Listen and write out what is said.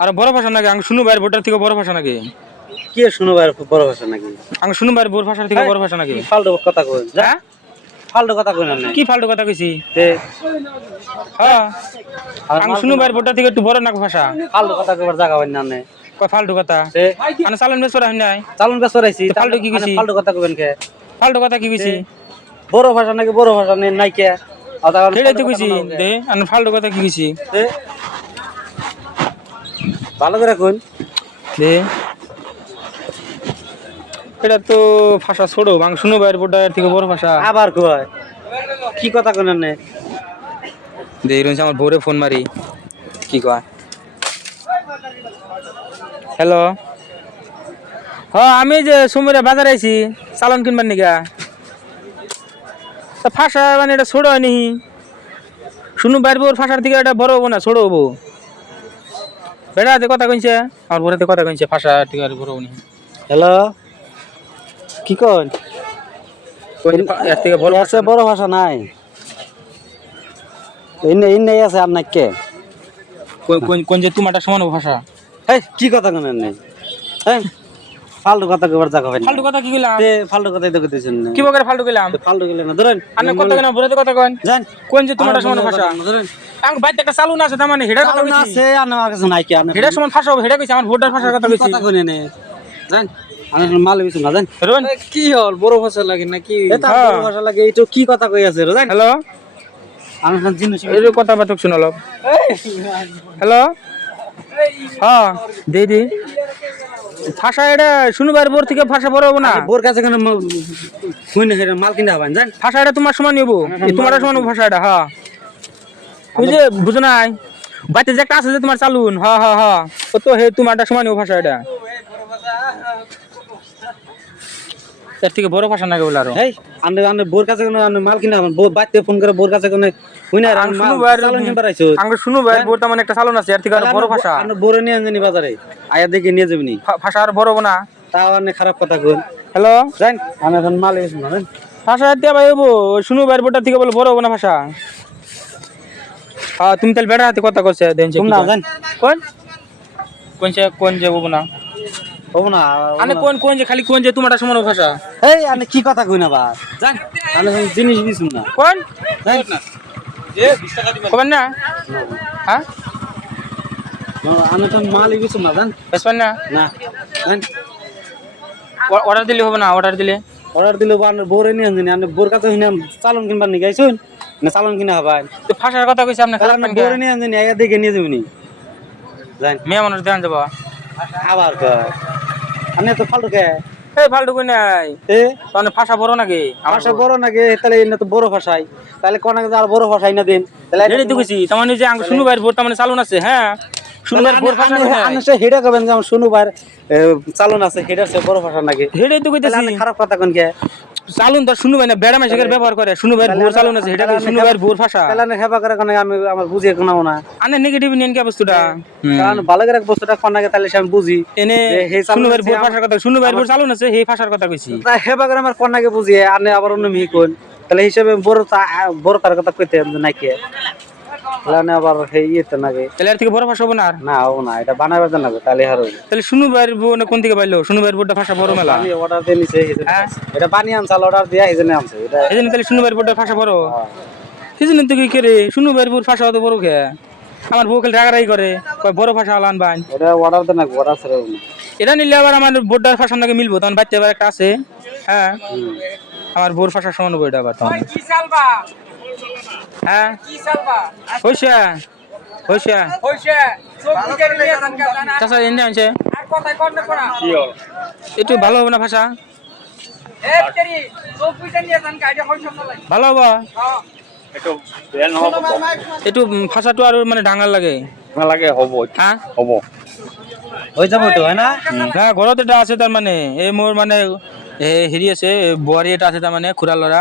আর বড় ভাষা নাকি আমি শুনু ভাইয়ের ভোটার থেকে বড় ভাষা নাকি কে শুনো ভাই বড় ভাষা নাকি আমি শুনু ভাইয়ের বড় ভাষার থেকে বড় ভাষা নাকি ফালতু কথা কই হ্যাঁ ফালতু কথা কই না কি ফালতু কথা কইছি তে হ্যাঁ আমি শুনু ভাইয়ের ভোটার থেকে একটু বড় নাকি ভাষা ফালতু কথা কইবার জায়গা হয় না নে কয় ফালতু কথা তে আমি চালান বেসরা হই নাই চালন বেসর আইছি ফালতু কি কইছি? ফালতু কথা কইবেন কে ফালতু কথা কি কইছি বড় ভাষা নাকি বড় ভাষা নাই কে সেটাই তো কইছি দে আমি ফালতু কথা কি কইছি তে ভালো করে কইন দে এটা তো ভাষা ছোড়ো বাং শুনু ভাইয়ের ভোটার থেকে বড় ভাষা আবার কয় কি কথা কইন না দে রইছে আমার বউরে ফোন মারি কি কয় হ্যালো হ্যাঁ আমি যে সুমিরা বাজার আইছি চালান কিনবার নিগা তা ভাষা মানে এটা ছোট হয়নি শুনু বাইর বউর ভাষার থেকে এটা বড় হবো না ছোট হবো বেড়াতে কথা কইছে আমার বউরাতে কথা কইছে ভাষা থেকে আর বড় হবো নি হ্যালো কি কইন এর থেকে বড় আছে বড় ভাষা নাই ইন্নে আছে আর নাই কে কোন কোন যে তোমারটা সমান ভাষা এই কি কথা কইন নাই এই ফালতু কথা কইবার জায়গা হয় না ফালতু কথা কি কইলাম তে ফালতু কথাই তো কইতেছেন না কি বকরে ফালতু কইলাম ফালতু কইলে না ধরেন আনে কত কেন বউরাতে কথা কইন জান কোন যে তোমারটা সমান ভাষা ধরেন আং বাইতে একটা চালু না আছে তার মানে হেডা কথা না কইছি আছে আর আমার কাছে নাই কি আনে হেডা সমান ভাষা হবে হেডা কইছে আমার ভোটার ভাষার কথা কইছি কথা কইনে নে জান আনে মাল বিছু না জান রোন কি হল বড় ভাষা লাগে নাকি এটা বড় ভাষা লাগে এইটো কি কথা কই আছে জান হ্যালো আমি খান জিনিস এই কথা বাতক শুনল হ্যালো হ্যাঁ দিদি ভাষা এটা শুনবার বোর থেকে ভাষা বড় হবো না বোর কাছে কেন কইনে হেরে মাল কিনা হবেন জান ভাষা এটা তোমার সমান নেবো তোমার সমান ভাষা এটা হ্যাঁ বুঝে বুঝো নাই বাড়িতে যে একটা আছে যে তোমার চালুন হ্যাঁ হ্যাঁ হ্যাঁ ও তো হে তোমারটা সমান নেবো ভাষা এটা এর থেকে বড় ভাষা নাকি বলে আরো এই আনে আনে বোর কাছে কেন আনে মাল কিনা হবেন বোর বাইতে ফোন করে বোর কাছে কেন কইনা আর মাল চালন কিনবার আইছো আমি শুনু ভাই বোর তেমন একটা চালুন আছে এর থেকে আরো বড় ভাষা আনে বোর নিয়ে আননি বাজারে আয়া দেখে নিয়ে যাবনি ভাষা আর বড় হবো না তাও আনে খারাপ কথা কইন হ্যালো জান আমি এখন মাল বিছু না জান ভাষা দিয়ে ভাই হবো শুনু ভাই বোরটা থেকে বলে বড় হবো না ভাষা হ্যাঁ তুমি তাহলে বেড়া হাতে কথা কইছে দেন তুমি না জান কোন কোন যে হবো না হবো না আনে কোন কোন যে খালি কোন যে তোমারটা সমান ভাষা এই আনে কি কথা কইনা বা জান আনে জিনিস বিছু না কোন জান কবেন না হ্যাঁ আমি তো মাল বিছু না জান বেসবেন না না জান অর্ডার দিলে হবে না অর্ডার দিলে অর্ডার দিলে আনে বোরে নিয়ে আননি আনে বোর কাছে হইনা চালন কিনবার নি গাইছুন না চালন কিনা হবাই তো ভাষার কথা কইছে আপনি খারাপ পান বোরে নিয়ে আননি আয়া দেখে নিয়ে যাবনি জান মেয়ে মানুষ দেন যাবো আবার কয় আনে তো ফালতু কে এই ফালতু কই নাই এ তাহলে ভাষা বড় নাকি আমার ভাষা বড় নাকি তাহলে এটা তো বড় ভাষাই তাহলে কোন আর বড় ভাষাই না দিন তাহলে রেডি তো কইছি তার মানে যে আঙ্গ শুনু ভাইয়ের ভোট তার মানে চালুন আছে হ্যাঁ শুনু ভাইয়ের ভোট ভাষা আনে সে হেডা কবেন যে শুনু বার চালন আছে হেডার সে বড় ভাষা নাকি রেডি তো কইতেছি তাহলে খারাপ কথা কোন কে চালুন তো শুনু ভাই না বেড়া মাসের ব্যবহার করে শুনু ভাইয়ের ভোট চালুন আছে এটা শুনু ভাইয়ের ভোট ভাষা তাহলে আনে হেবা করে কোন আমি আমার বুঝিয়ে কোনাও না আনে নেগেটিভ নিন কে বস্তুটা কারণ ভালো করে বস্তুটা কোন নাকি তাহলে সে আমি বুঝি এনে যে হে শুনু ভাইয়ের ভোট চালুন ভাষার কথা শুনু ভাইয়ের ভোট চালুন আছে এই ভাষার কথা কইছি তা হেবা করে আমার কোন নাকি বুঝিয়ে আনে আবার অন্য মিহি কোন তাহলে হিসেবে বড় তার কথা কইতে নাকি তাহলে আবার হে ইয়েতে নাকি তাহলে এর থেকে বড় ভাষা হবে না আর না ও না এটা বানাবার জন্য তাহলে হারো তাহলে শুনু ভাইয়ের ভোট কোন থেকে পাইলো শুনু ভাইয়ের ভোটটা ভাষা বড় মেলা আমি অর্ডার দিয়ে নিছে হ্যাঁ এটা বানিয়ে আনছাল অর্ডার দিয়া এইজন্য আনছে এটা এই জন্য তাহলে শুনু ভাইয়ের ভোটটা ভাষা বড় এই জন্য তো কি করে শুনু ভাইয়ের ভোট ভাষা অত বড় কে আমার বউ খালি রাগারাগি করে কয় বড় ভাষা আলান বান এটা অর্ডার দেন না অর্ডার ছেড়ে এটা নিলে আবার আমার বোর্ডার ভাষার নাকি মিলবো তখন বাচ্চা আবার একটা আছে হ্যাঁ আমার বোর ভাষার সমান বইটা আবার তখন হ্যাঁ হইছে হইছে চাচা এনে আনছে একটু ভালো হবে না ভাষা ভালো হবো একটু ভাষাটো আর মানে ডাঙার লাগে লাগে হবো হ্যাঁ হবো হয়ে যাবো তো হয় না হ্যাঁ ঘরত এটা আছে তার মানে এই মোর মানে হেৰি আছে বোৱাৰী এটা আছে তাৰ মানে খুৰা ল'ৰা